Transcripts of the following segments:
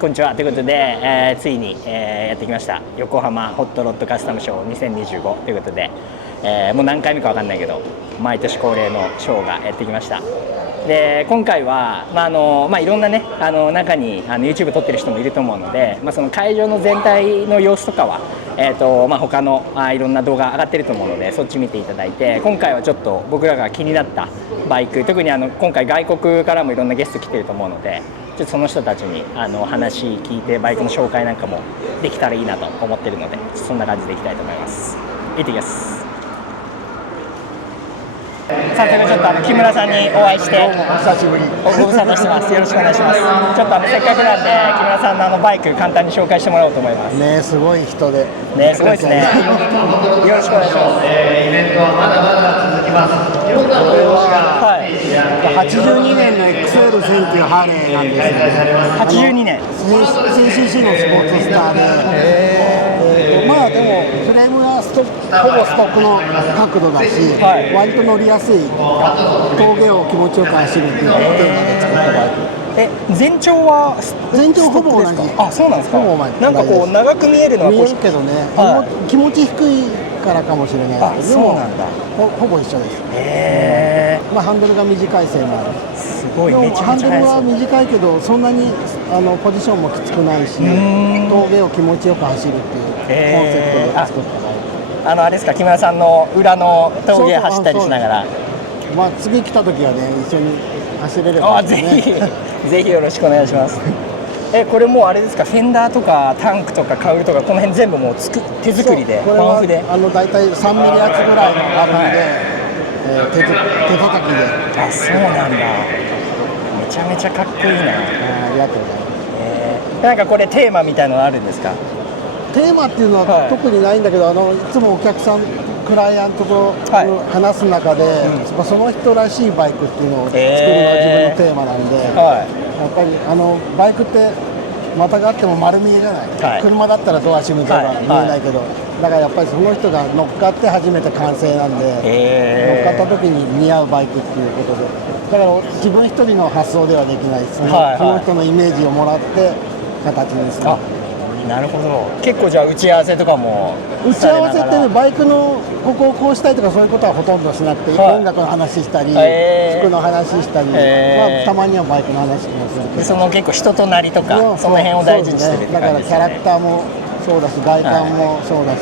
こんにちはということで、ついに、やってきました横浜ホットロッドカスタムショー2025ということで、もう何回目か分かんないけど毎年恒例のショーがやってきました。で今回は、いろんなね中にYouTube 撮ってる人もいると思うので、その会場の全体の様子とかは、他のいろんな動画上がってると思うのでそっち見ていただいて、今回はちょっと僕らが気になったバイク、特に今回外国からもいろんなゲスト来てると思うので、ちょっとその人たちに話聞いてバイクの紹介なんかもできたらいいなと思ってるので、そんな感じでいきたいと思います。行ってきます。早速ちょっと木村さんにお会いして、お久しぶり。ご無沙汰してます。よろしくお願いします。ちょっとせっかくなんで木村さんのバイク簡単に紹介してもらおうと思います。ね、すごい人で。ね、すごいですね。よろしくお願いします。イベントはまだまだ続きます。これは82年の XL19 ハーレーなんですよね。82年。CCC のスポーツスターで。でもフレームはほぼストックの角度だし、割と乗りやすい峠を気持ちよく走るっていうテーマで作ったバイク。全長は全長ほぼ同じ。あ、そうなんですか。ほぼ同じ。なんかこう長く見えるのは見えるけどね、気持ち低いからかもしれないけど、そうなんだ。ほぼ一緒です。ハンドルが短いせいもある。すごい。めちゃめちゃハンドルは短いけどそんなにポジションもきつくないし、峠を気持ちよく走るっていうコンセプトで作ったバイク。あれですか、木村さんの裏の峠走ったりしながら。次来た時はね、一緒に走れればいいですね。ぜひよろしくお願いします。これもうあれですか、フェンダーとかタンクとかカウルとかこの辺全部もう手作りで、これはだいたい3ミリ厚ぐらいのあるんで、手叩きで。あ、そうなんだ。めちゃめちゃかっこいいな。ありがとうございます。なんかこれテーマみたいなのあるんですか？テーマっていうのは特にないんだけど、いつもお客さんクライアントと話す中で、その人らしいバイクっていうのを作るのが自分のテーマなんで、やっぱりバイクって股があっても丸見えじゃない、車だったらドア閉めてば見えないけど、だからやっぱりその人が乗っかって初めて完成なんで、乗っかった時に似合うバイクっていうことで、だから自分一人の発想ではできないですね、その人のイメージをもらって形にする。なるほど。結構じゃあ打ち合わせとかも打ち合わせってね、バイクのここをこうしたいとかそういうことはほとんどしなくて、音楽の話したり、服の話したり、たまにはバイクの話もするけど、その結構人となりとかその辺を大事にしてるって感じですね。だからキャラクターもそうだし外観もそうだし、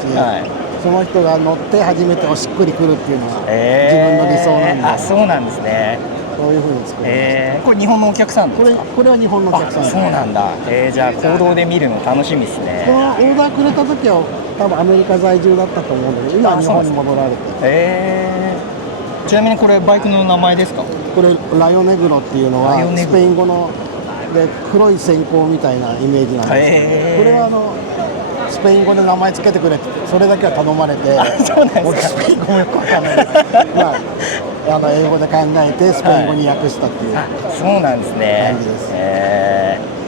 その人が乗って初めてしっくりくるっていうのが自分の理想なんで。あ、そうなんですね。そういう風に作りました。これ日本のお客さんですか？これは日本のお客さんです。そうなんだ。じゃあ行動で見るの楽しみですね。このオーダーくれた時は多分アメリカ在住だったと思うので、今は日本に戻られて。ちなみにこれバイクの名前ですか？これラヨネグロっていうのはスペイン語ので黒い閃光みたいなイメージなんですけど、これはスペイン語で名前つけてくれってそれだけは頼まれて、そうなんですか。スペイン語もよくわかんない英語で考えてスペイン語に訳したっていう、そうなんですね。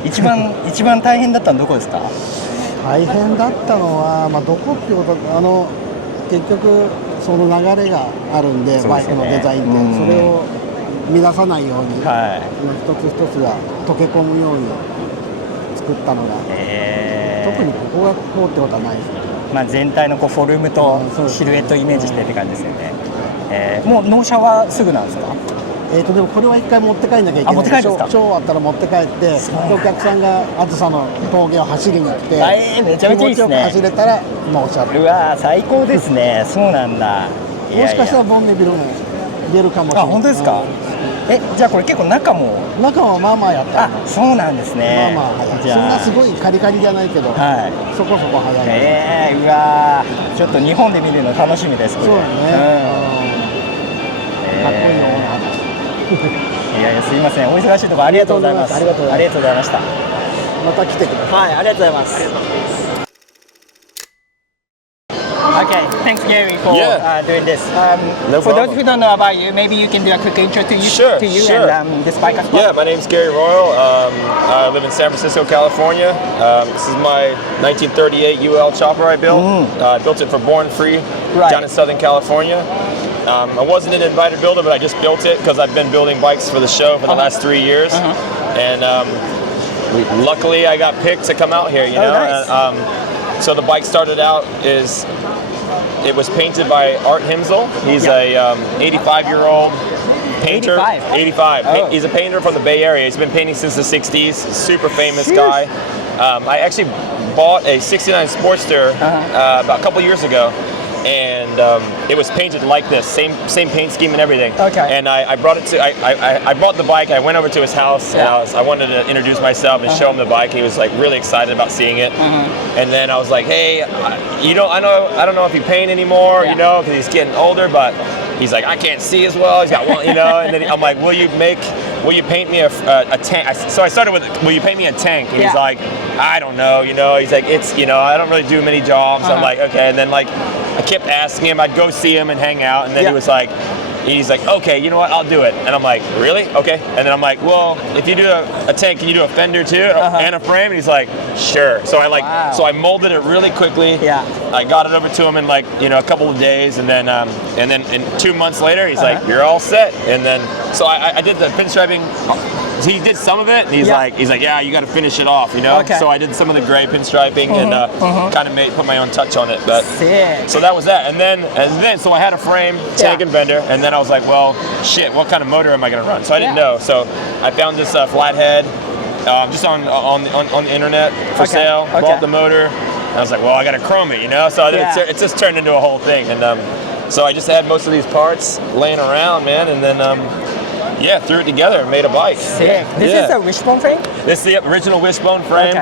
一番大変だったのどこですか？大変だったのは、どこっていうこと結局その流れがあるんで、バイクのデザインってそれを乱さないように、一つ一つが溶け込むように作ったのが、特にここがこうってことはないですね。全体のフォルムとシルエットをイメージしてって感じですよね。もう納車はすぐなんですか？でもこれは一回持って帰んなきゃいけない。ショー終わったら持って帰って、お客さんがあずさの峠を走りに来て、めちゃめちゃいいですね。気持ちよく走れたら納車。うわー、最高ですね。そうなんだ。もしかしたらボンネビルも出るかもしれない。本当ですか？じゃあこれ結構中はまあまあやった。そうなんですね。そんなすごいカリカリじゃないけど、そこそこ速い。うわー、ちょっと日本で見るの楽しみです。そうだね。かっこいいのを話。いやすいません、お忙しいところありがとうございます。ありがとうございました。また来てください。ありがとうございます。Okay, thanks Gary for doing this. No for problem. those who don't know about you, maybe you can do a quick intro to you, Sure. and this bike as well. Yeah, my name's Gary Royal. I live in San Francisco, California. This is my 1938 UL chopper I built. I built it for Born Free down in Southern California. I wasn't an invited builder, but I just built it because I've been building bikes for the show for the last 3 years. And luckily I got picked to come out here, you know. Nice. So the bike started out it was painted by Art Himsel. He's a 85-year-old painter. 85. Oh. He's a painter from the Bay Area. He's been painting since the 60s. Super famous guy. I actually bought a 69 Sportster about a couple years ago. And it was painted like this, same paint scheme and everything. Okay. And I brought it to, I bought the bike. I went over to his house, and I wanted to introduce myself and show him the bike. He was like really excited about seeing it. And then I was like, hey, I don't know if you paint anymore, you know, because he's getting older, but he's like, I can't see as well. He's got one, you know. And then I'm like, will you paint me a tank? So I started with, will you paint me a tank? And he's like, I don't know, you know. He's like, it's, you know, I don't really do many jobs. I'm like, okay. And then like, I kept asking him. I'd go see him and hang out, and then he was like, he's like, okay, you know what? I'll do it. And I'm like, really? Okay. And then I'm like, well, if you do a tank, can you do a fender too and a frame? And he's like, sure. So so I molded it really quickly. Yeah. I got it over to him in like, you know, a couple of days, and then in 2 months later, he's like, you're all set. And then so I did the pinstriping. He did some of it, and he's like, yeah, you got to finish it off, you know. So I did some of the gray pinstriping and kind of put my own touch on it. But so that was that, and then so I had a frame, tank, and fender, and then I was like, well, shit, what kind of motor am I gonna run? So I didn't know. So I found this flathead just on the internet for sale. Bought the motor. And I was like, well, I got to chrome it, you know. So it just turned into a whole thing, and so I just had most of these parts laying around, man, and then. Threw it together and made a bike. Sick. This is the wishbone frame? This is the original wishbone frame.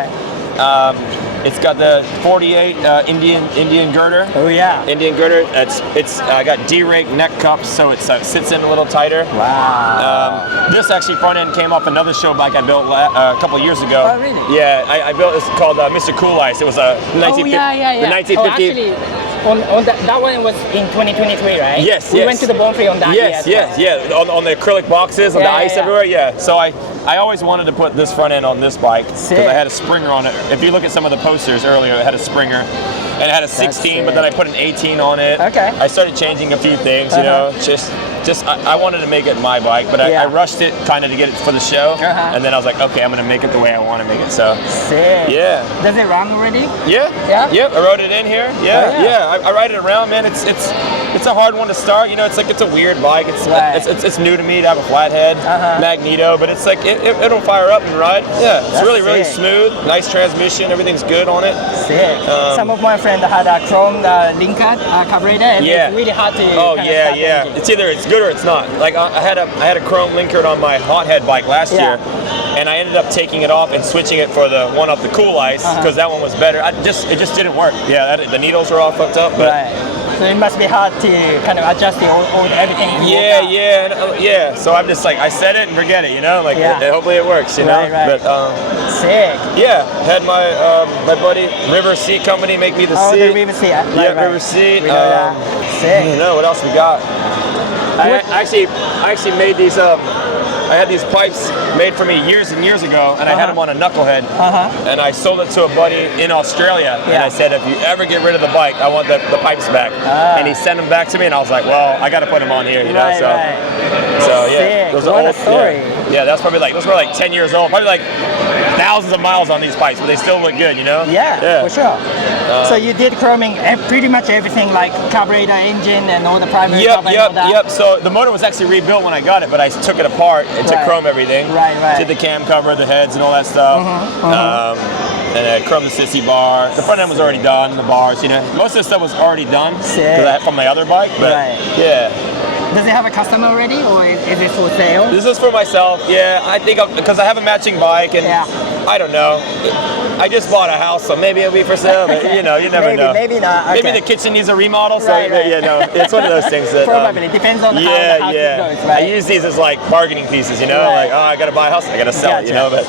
It's got the 48 Indian girder. Oh yeah. Indian girder. It's got D-rake neck cups, so it sits in a little tighter. Wow. This actually front end came off another show bike I built a couple of years ago. Oh really? Yeah, I built this called Mr. Cool Ice. It was a 1950. Oh, actually, on that one was in 2023, right? Yes. We went to the Bone Free on that. Yes. On the acrylic boxes, on the ice everywhere. Yeah. So I always wanted to put this front end on this bike because I had a springer on it. If you look at some of the posters earlier, it had a springer. And it had a 16, but then I put an 18 on it. Okay. I started changing a few things, you know, just I wanted to make it my bike, but I rushed it kind of to get it for the show, and then I was like, okay, I'm gonna make it the way I want to make it. So, yeah. Does it run already? Yeah. I wrote it in here. I ride it around, man. It's a hard one to start. You know, it's a weird bike. It's new to me to have a flathead magneto, but it's like it'll fire up and ride. Yeah, it's really smooth. Nice transmission. Everything's good on it. Sick. Some of my friends had a chrome linker carburetor, and it's really hard to. Oh yeah. It's either it's good or it's not. Like I had a chrome linker on my hothead bike last year, and I ended up taking it off and switching it for the one off the Cool Ice because that one was better. It just didn't work. Yeah, the needles were all fucked up. But so it must be hard to kind of adjust everything. Yeah. So I'm just like I set it and forget it. You know, like hopefully it works. You know. Right. But sick. Yeah, had my buddy River Seat Company make me the seat. The River Seat. River Seat. Sick. I don't know what else we got. I actually made these. I had these pipes made for me years and years ago, and I had them on a knucklehead, and I sold it to a buddy in Australia, and I said, if you ever get rid of the bike, I want the pipes back. And he sent them back to me, and I was like, well, I got to put them on here, you know. So yeah, those are old. Yeah, that's probably those were like 10 years old, probably like thousands of miles on these pipes, but they still look good, you know. Yeah. For sure. So you did chroming pretty much everything, like carburetor, engine, and all the primary stuff and all that? Yep. So the motor was actually rebuilt when I got it, but I took it apart and to chrome everything. Right. Did the cam cover, the heads, and all that stuff. And I chromed the sissy bar. The front end was already done, the bars, you know. Most of the stuff was already done from my other bike, but yeah. Does it have a customer already, or is it for sale? This is for myself. Yeah, I think because I have a matching bike, and I don't know. I just bought a house, so maybe it'll be for sale. But you never know. Maybe not. Okay. Maybe the kitchen needs a remodel. So it's one of those things that probably depends on how the house goes, right? I use these as like bargaining pieces, you know, like I got to buy a house, I got to sell it, you know. But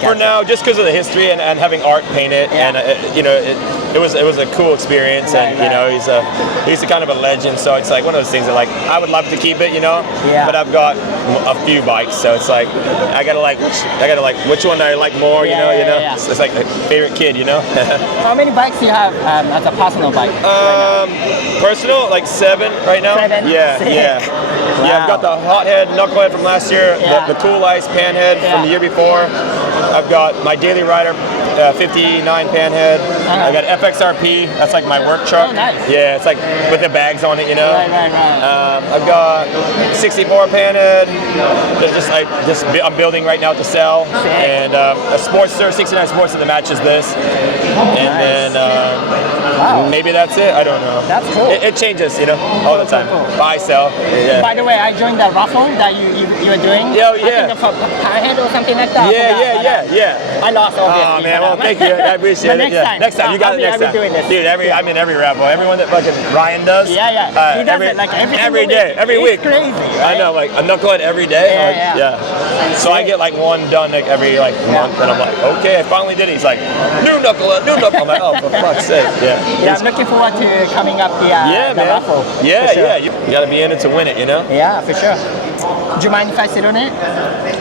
for now, just because of the history and having Art paint it, and it was a cool experience, and you know he's a kind of a legend. So it's like one of those things that like I would love to keep it, you know. But I've got a few bikes, so it's like I gotta like which one I like more, you know. It's like a favorite kid, you know. How many bikes do you have as a personal bike? Personal, like 7 right now. 7? Yeah. Wow. I've got the hothead knucklehead from last year, the Cool Ice panhead from the year before. I've got my daily rider, 59 panhead. I got FXRP. That's like my work truck. Oh, nice. Yeah, it's like with the bags on it, you know. Right. I've got 64 panhead. I'm building right now to sell, and a Sportster 69 Sportster that matches this, and then maybe that's it. I don't know. That's cool. It changes, you know, all the time. Buy, sell. Yeah. By the way, I joined the raffle that you were doing. Yeah, yeah. I think for Panhead or something like that. Yeah. I lost obviously. Oh man, well thank you. I appreciate it. Next time, you got it next time. Doing this. Dude, I'm in every raffle. Everyone that fucking Ryan does. Yeah. He does it like every day, every week. It's crazy. Right? I know, like a knucklehead every day. Yeah. So I get like one done like every month, and I'm like, okay, I finally did it. He's like, new knucklehead. I'm like, oh, for fuck's sake. Yeah, I'm looking forward to coming up the raffle. Yeah. You gotta be in it to win it, you know. Yeah, for sure. Do you mind if I sit on it?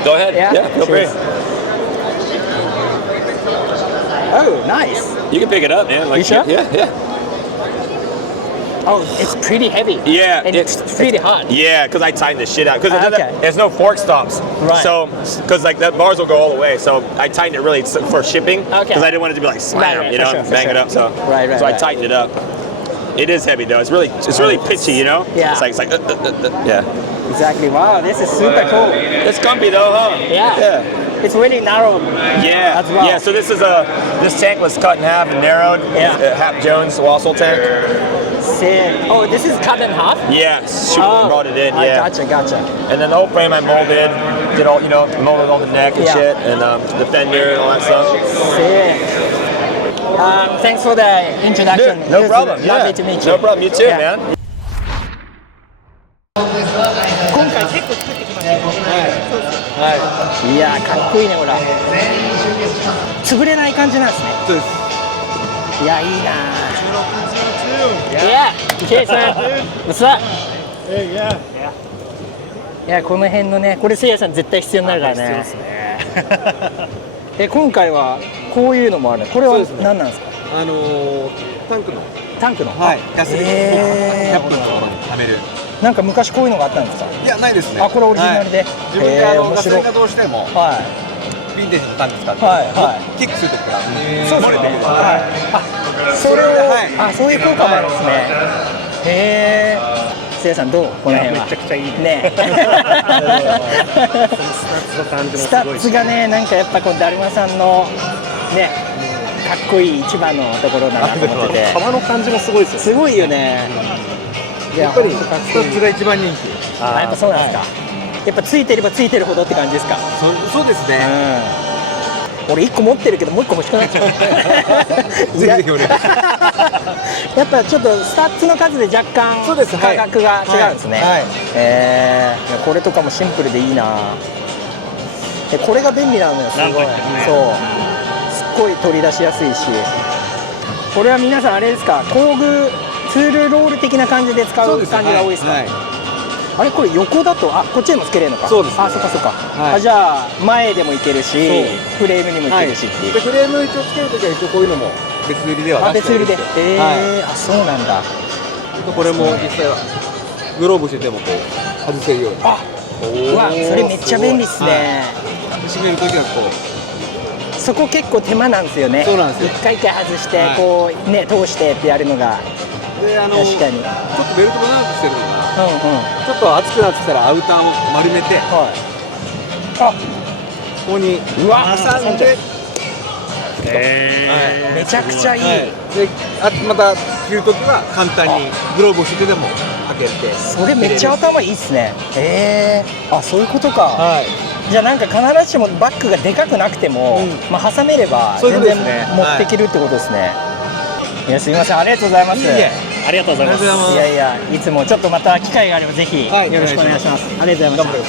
Go ahead. Yeah, feel free. Oh, nice. You can pick it up, man. Like, you sure? Yeah. Oh, it's pretty heavy. Yeah, and it's pretty hard. Yeah, because I tightened the shit out. Because there's no fork stops. Right. So, because like the bars will go all the way. So I tightened it really for shipping. Because I didn't want it to be like slam, you know, bang it up. So, so I tightened it up. It is heavy though. It's really pitchy, you know. Yeah. It's like yeah. Exactly. Wow, this is super cool. It's comfy though, huh? Yeah. It's really narrow. Yeah. As well. Yeah. So this tank was cut in half and narrowed. Yeah. Hap Jones Wassel tank. Sick. Oh, this is cut in half? Yeah. Brought it in. Yeah. Gotcha. And then the whole frame I molded. Did all molded all the neck and shit, and the fender and all that stuff. Sick. Thanks for the introduction. Dude, no problem. Lovely to meet you. No problem. You too, man. 今回結構作ってきましたよ。いやーかっこいいねほら。潰れない感じなんですね。そうです。いやいいなー。いや、ケイさん。What's up? いやこの辺のね、これせいやさん絶対必要になるからね。必要ですね。今回はこういうのもある。これは何なんですか？タンクの。はい。ガソリン100分のところに貯める。なんか昔こういうのがあったんですか？いやないですね。あ、これオリジナルで。自分がガソリンがどうしてもヴィンテージのタンク使ってキックするときから漏れてくる。それをそういう効果もあるんですね。へえ。せいやさんどうこの辺は？めちゃくちゃいいね。スタッツがねなんかやっぱこうだるまさんのねかっこいい一番のところだなと思ってて。革の感じもすごいですよ。すごいよね。やっぱりスタッツが一番人気。やっぱそうなんですか。やっぱついてればついてるほどって感じですか。そうですね。俺1個持ってるけどもう1個欲しくなっちゃう。ぜひ俺。やっぱちょっとスタッツの数で若干価格が違うんですね。これとかもシンプルでいいな。これが便利なのよすごい。そう。すっごい取り出しやすいし。これは皆さんあれですか工具ツールロール的な感じで使う感じが多いですか。あれこれ横だとこっちでもつけれるのか。そうです。そっか。じゃあ前でもいけるしフレームにもいけるしっていう。フレーム一応つけるときは一応こういうのも別売りでは別売りで。そうなんだ。これも実際はグローブしててもこう外せるように。うわそれめっちゃ便利っすね。締めるときはこう。そこ結構手間なんですよね。そうなんですよ。一回外してこうね通してってやるのが。で確かに。ちょっとベルトも長くしてるのが、ちょっと熱くなってきたらアウターを丸めて、ここに挟んで、めちゃくちゃいい。でまた着るときは簡単にグローブをしてでもかけて。それめっちゃ頭いいっすね。そういうことか。じゃあなんか必ずしもバッグがでかくなくても、挟めれば全然持っていけるってことですね。いやすみませんありがとうございます。ありがとうございます。いやいつもちょっとまた機会があればぜひよろしくお願いします。ありがとうございます。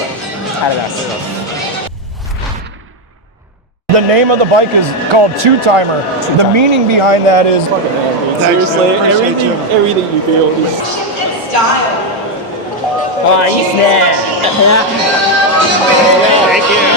ありがとうございます。The name of the bike is called Two Timer. The meaning behind that is seriously everything you build is style. いいっすね。Thank you.